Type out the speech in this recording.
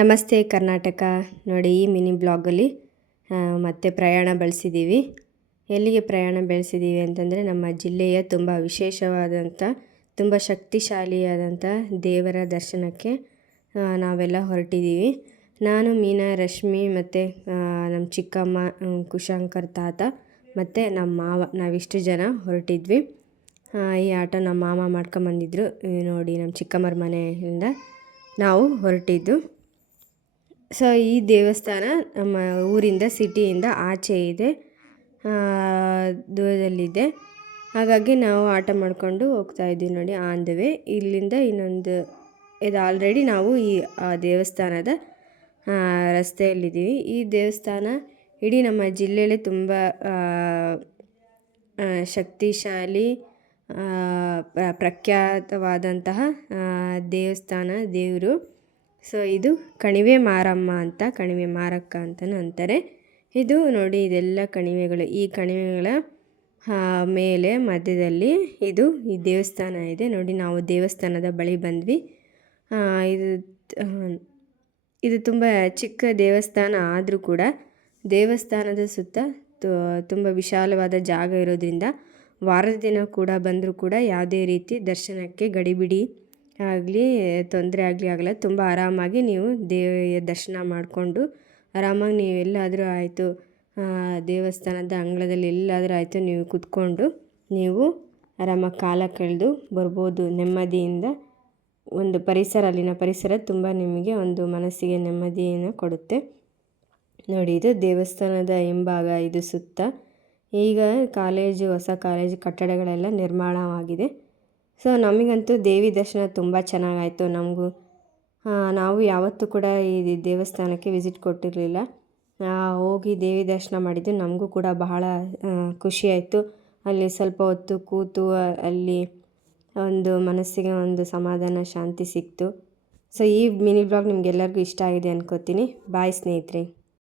ನಮಸ್ತೆ ಕರ್ನಾಟಕ. ನೋಡಿ, ಈ ಮಿನಿ ಬ್ಲಾಗಲ್ಲಿ ಮತ್ತೆ ಪ್ರಯಾಣ ಬೆಳೆಸಿದ್ದೀವಿ. ಎಲ್ಲಿಗೆ ಪ್ರಯಾಣ ಬೆಳೆಸಿದ್ದೀವಿ ಅಂತಂದರೆ, ನಮ್ಮ ಜಿಲ್ಲೆಯ ತುಂಬ ವಿಶೇಷವಾದಂಥ, ತುಂಬ ಶಕ್ತಿಶಾಲಿಯಾದಂಥ ದೇವರ ದರ್ಶನಕ್ಕೆ ನಾವೆಲ್ಲ ಹೊರಟಿದ್ದೀವಿ. ನಾನು, ಮೀನಾ, ರಶ್ಮಿ ಮತ್ತು ನಮ್ಮ ಚಿಕ್ಕಮ್ಮ ಕುಶಾಂಕರ್ ತಾತ ಮತ್ತು ನಮ್ಮ ಮಾವ, ನಾವಿಷ್ಟು ಜನ ಹೊರಟಿದ್ವಿ. ಈ ಆಟೋ ನಮ್ಮ ಮಾಮ ಮಾಡ್ಕೊಂಬಂದಿದ್ರು. ನೋಡಿ, ನಮ್ಮ ಚಿಕ್ಕಮ್ಮರ ಮನೆಯಿಂದ ನಾವು ಹೊರಟಿದ್ದು. ಸೊ ಈ ದೇವಸ್ಥಾನ ನಮ್ಮ ಊರಿಂದ, ಸಿಟಿಯಿಂದ ಆಚೆ ಇದೆ. ದೂರದಲ್ಲಿದೆ. ಹಾಗಾಗಿ ನಾವು ಆಟ ಮಾಡಿಕೊಂಡು ಹೋಗ್ತಾ ಇದ್ದೀವಿ ನೋಡಿ ಆನ್ ಇಲ್ಲಿಂದ ಇನ್ನೊಂದು, ಇದು ಆಲ್ರೆಡಿ ನಾವು ಈ ದೇವಸ್ಥಾನದ ರಸ್ತೆಯಲ್ಲಿದ್ದೀವಿ. ಈ ದೇವಸ್ಥಾನ ಇಡೀ ನಮ್ಮ ಜಿಲ್ಲೆಯಲ್ಲೇ ತುಂಬ ಶಕ್ತಿಶಾಲಿ ಪ್ರಖ್ಯಾತವಾದಂತಹ ದೇವಸ್ಥಾನ ದೇವರು. ಸೊ ಇದು ಕಣಿವೆ ಮಾರಮ್ಮ ಅಂತ, ಕಣಿವೆ ಮಾರಕ್ಕ ಅಂತಲೂ ಅಂತಾರೆ. ಇದು ನೋಡಿ, ಇದೆಲ್ಲ ಕಣಿವೆಗಳು, ಈ ಕಣಿವೆಗಳ ಮೇಲೆ, ಮಧ್ಯದಲ್ಲಿ ಇದು ಈ ದೇವಸ್ಥಾನ ಇದೆ. ನೋಡಿ, ನಾವು ದೇವಸ್ಥಾನದ ಬಳಿ ಬಂದ್ವಿ. ಇದು ಇದು ತುಂಬ ಚಿಕ್ಕ ದೇವಸ್ಥಾನ ಆದರೂ ಕೂಡ ದೇವಸ್ಥಾನದ ಸುತ್ತ ತುಂಬ ವಿಶಾಲವಾದ ಜಾಗ ಇರೋದ್ರಿಂದ ವಾರದ ದಿನ ಕೂಡ ಬಂದರೂ ಕೂಡ ಯಾವುದೇ ರೀತಿ ದರ್ಶನಕ್ಕೆ ಗಡಿಬಿಡಿ ಆಗಲಿ, ತೊಂದರೆ ಆಗಲಿ ಆಗಲ್ಲ, ತುಂಬ ಆರಾಮಾಗಿ ನೀವು ದೇವಿಯ ದರ್ಶನ ಮಾಡಿಕೊಂಡು ಆರಾಮಾಗಿ ನೀವು ಎಲ್ಲಾದರೂ ಆಯಿತು ದೇವಸ್ಥಾನದ ಅಂಗಳದಲ್ಲಿ ಎಲ್ಲಾದರೂ ಆಯಿತು, ನೀವು ಕೂತ್ಕೊಂಡು ನೀವು ಆರಾಮಾಗಿ ಕಾಲ ಕಳೆದು ಬರ್ಬೋದು ನೆಮ್ಮದಿಯಿಂದ. ಒಂದು ಪರಿಸರ, ಅಲ್ಲಿನ ಪರಿಸರ ತುಂಬ ನಿಮಗೆ ಒಂದು ಮನಸ್ಸಿಗೆ ನೆಮ್ಮದಿಯನ್ನು ಕೊಡುತ್ತೆ. ನೋಡಿ, ಇದು ದೇವಸ್ಥಾನದ ಹಿಂಭಾಗ, ಇದು ಸುತ್ತ. ಈಗ ಕಾಲೇಜು, ಹೊಸ ಕಾಲೇಜು ಕಟ್ಟಡಗಳೆಲ್ಲ ನಿರ್ಮಾಣವಾಗಿದೆ. ಸೊ ನಮಗಂತೂ ದೇವಿ ದರ್ಶನ ತುಂಬ ಚೆನ್ನಾಗಾಯಿತು ನಮಗೂ. ನಾವು ಯಾವತ್ತೂ ಕೂಡ ಈ ದೇವಸ್ಥಾನಕ್ಕೆ ವಿಸಿಟ್ ಕೊಟ್ಟಿರಲಿಲ್ಲ. ಹೋಗಿ ದೇವಿ ದರ್ಶನ ಮಾಡಿದ್ದು ನಮಗೂ ಕೂಡ ಬಹಳ ಖುಷಿಯಾಯಿತು. ಅಲ್ಲಿ ಸ್ವಲ್ಪ ಹೊತ್ತು ಕೂತು ಅಲ್ಲಿ ಒಂದು ಮನಸ್ಸಿಗೆ ಒಂದು ಸಮಾಧಾನ, ಶಾಂತಿ ಸಿಕ್ತು. ಸೊ ಈ ಮಿನಿ ಬ್ಲಾಗ್ ನಿಮ್ಗೆಲ್ಲರಿಗೂ ಇಷ್ಟ ಆಗಿದೆ ಅನ್ಕೋತೀನಿ. ಬಾಯ್ ಸ್ನೇಹಿತರೆ.